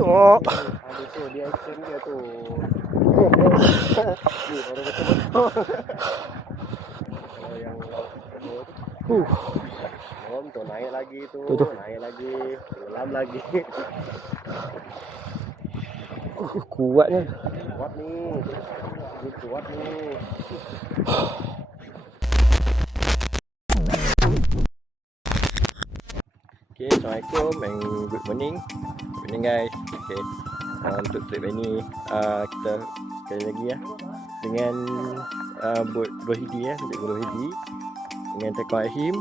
masuk. Ada tu dia action dia tu. Ni baru betul-betul. Kalau yang kedua tu. Tu naik lagi tu. Naik lagi. Selam lagi. Kuatnya. Kuat ni. Dia kuat ni. Okay, Assalamualaikum and good morning. Good morning guys. Okay, untuk trip ini kita sekali lagi ya dengan boat Rohedee ya, Rohedee dengan Tekong Ahim.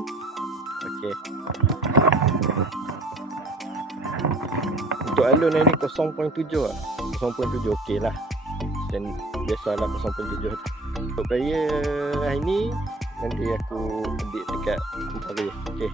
Okay. Untuk alun ni 0.7 lah. 0.7 okey lah. Dan biasalah 0.7. Untuk player hari ni nanti aku edit dekat Filmora. Okay.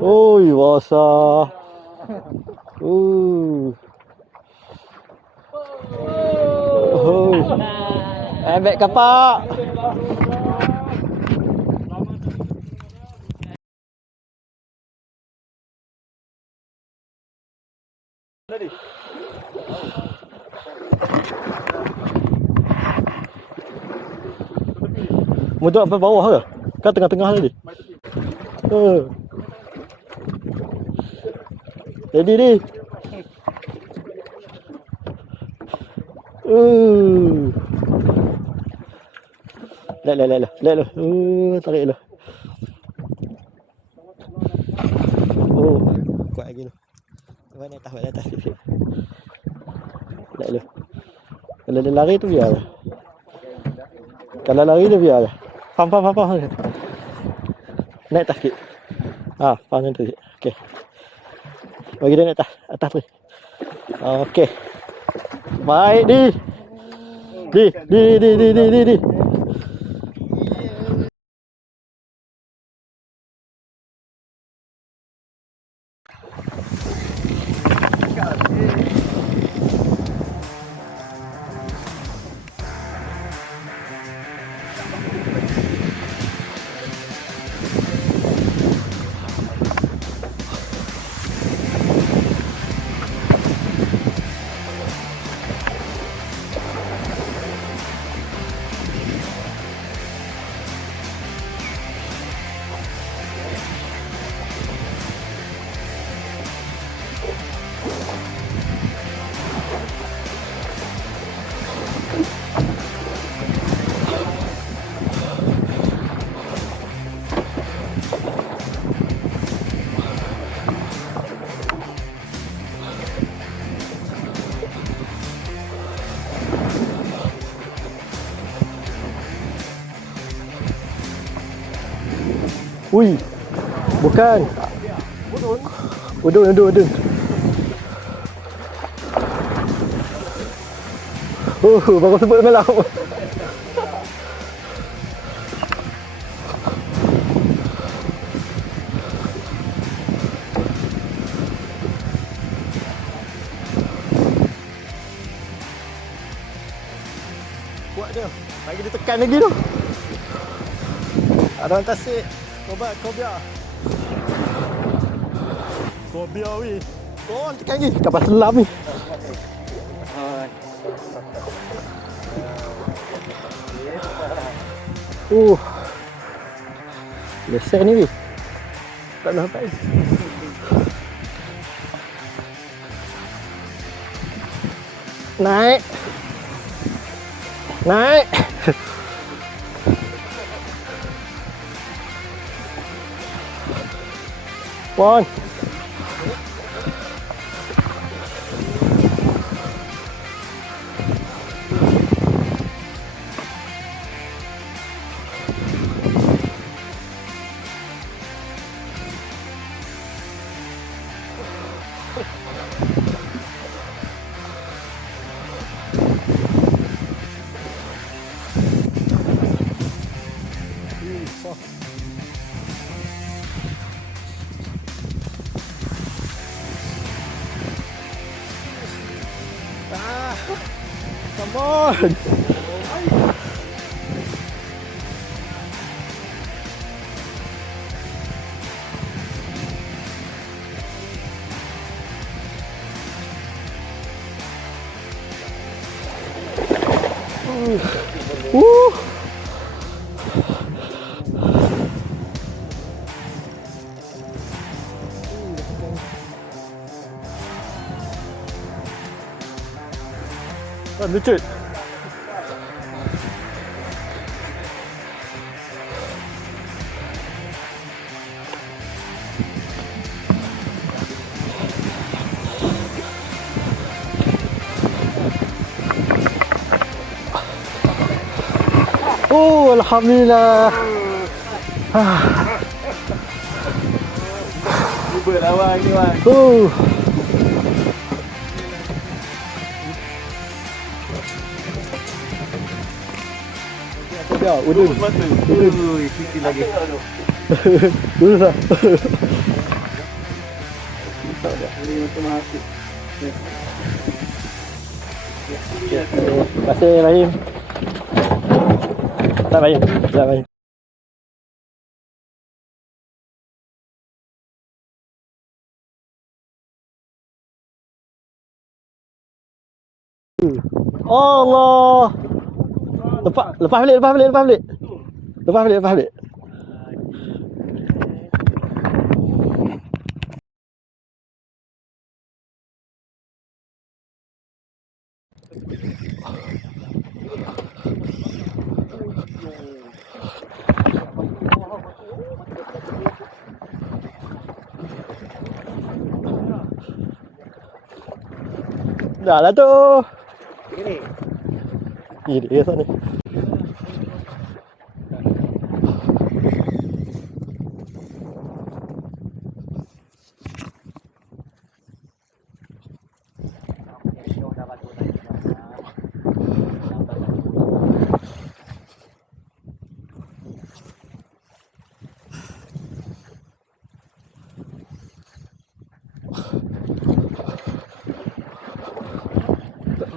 Oi, wasa. Baik kapal. Mudah sampai bawah ke? Kan tengah-tengah tadi. Jadi ni. Lah. Tarik lah. Kuat lagi tu. Mana atas sikit. Lah. Kalau dia lari tu biar. Kalau lari tu biar. Pam. Naik atas sikit. Pam tu sikit. Okey. Bagi dia naik atas tu. Okey. Baik di. Ui, bukan. Udun. Baru sebut malam. Kuat dia. Lagi ditekan lagi tu. Ada orang tasik. Cobia. Cobia weh. Oh, tekan lagi. Kapal selam ni. Lesen ni weh. Tak nak apa. Naik. Naik. One. Come on. Lucu. Oh, alhamdulillah. Cuba lawan ni, Wan. Ya, udun. Ui, sikit lagi. Dulu dah. Terima kasih, Rahim. Tak, Rahim. Tak, Rahim. Allah. Lepas balik. Dah lah tu. Ini dia sana.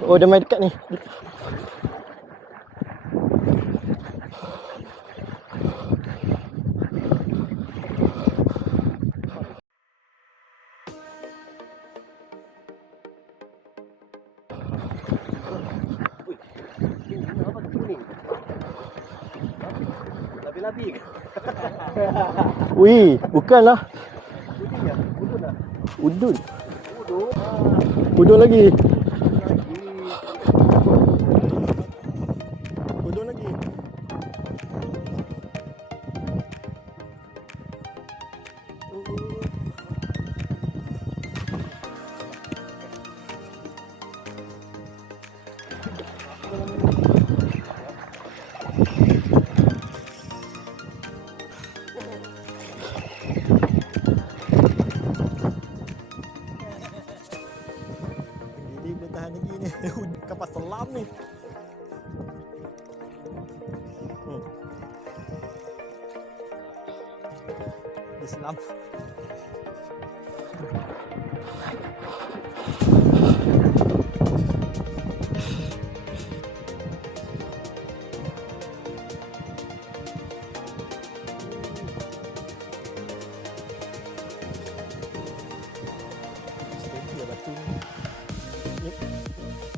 Oh, dia main dekat ni. Labi-labi ke? Wih, bukanlah. Udun. Udun lagi. Udun lagi. di Selam.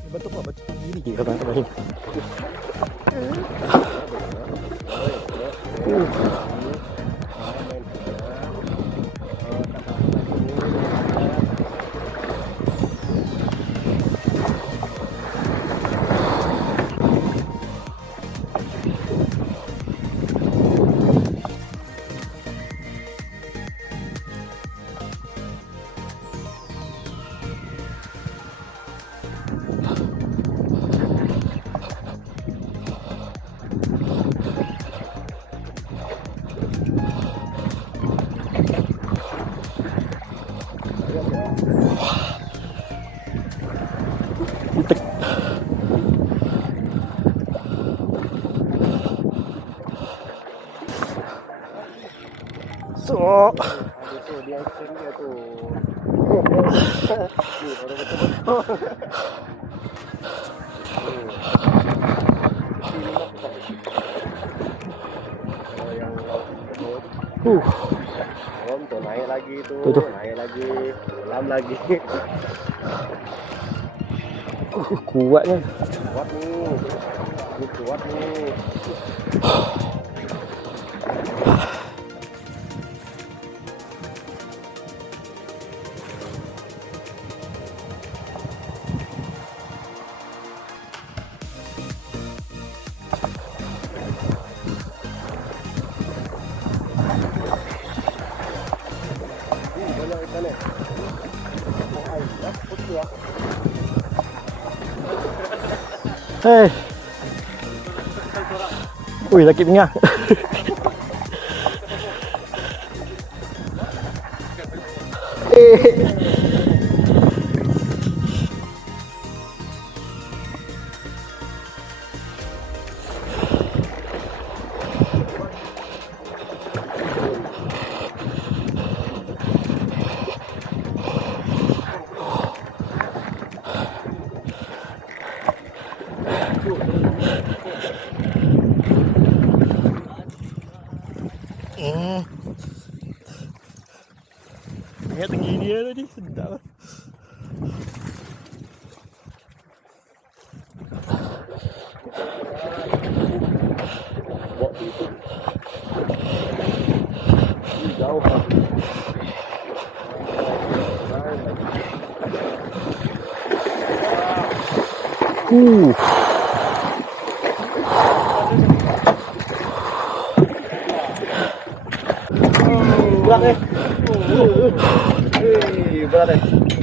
Batu apa? Batu tenggiri ke Kapal Ahim? So, Ada tu dia action dia tu. Ni baru betul-betul. Kalau yang laut tu naik lagi tu, naik lagi, selam lagi. kuatnya. Kuat ni. Ni kuat ni. Hei. Ui, sakit pinggang. Ingat tinggi dia tadi, sedap. Jauh. Berat eh. Berat eh.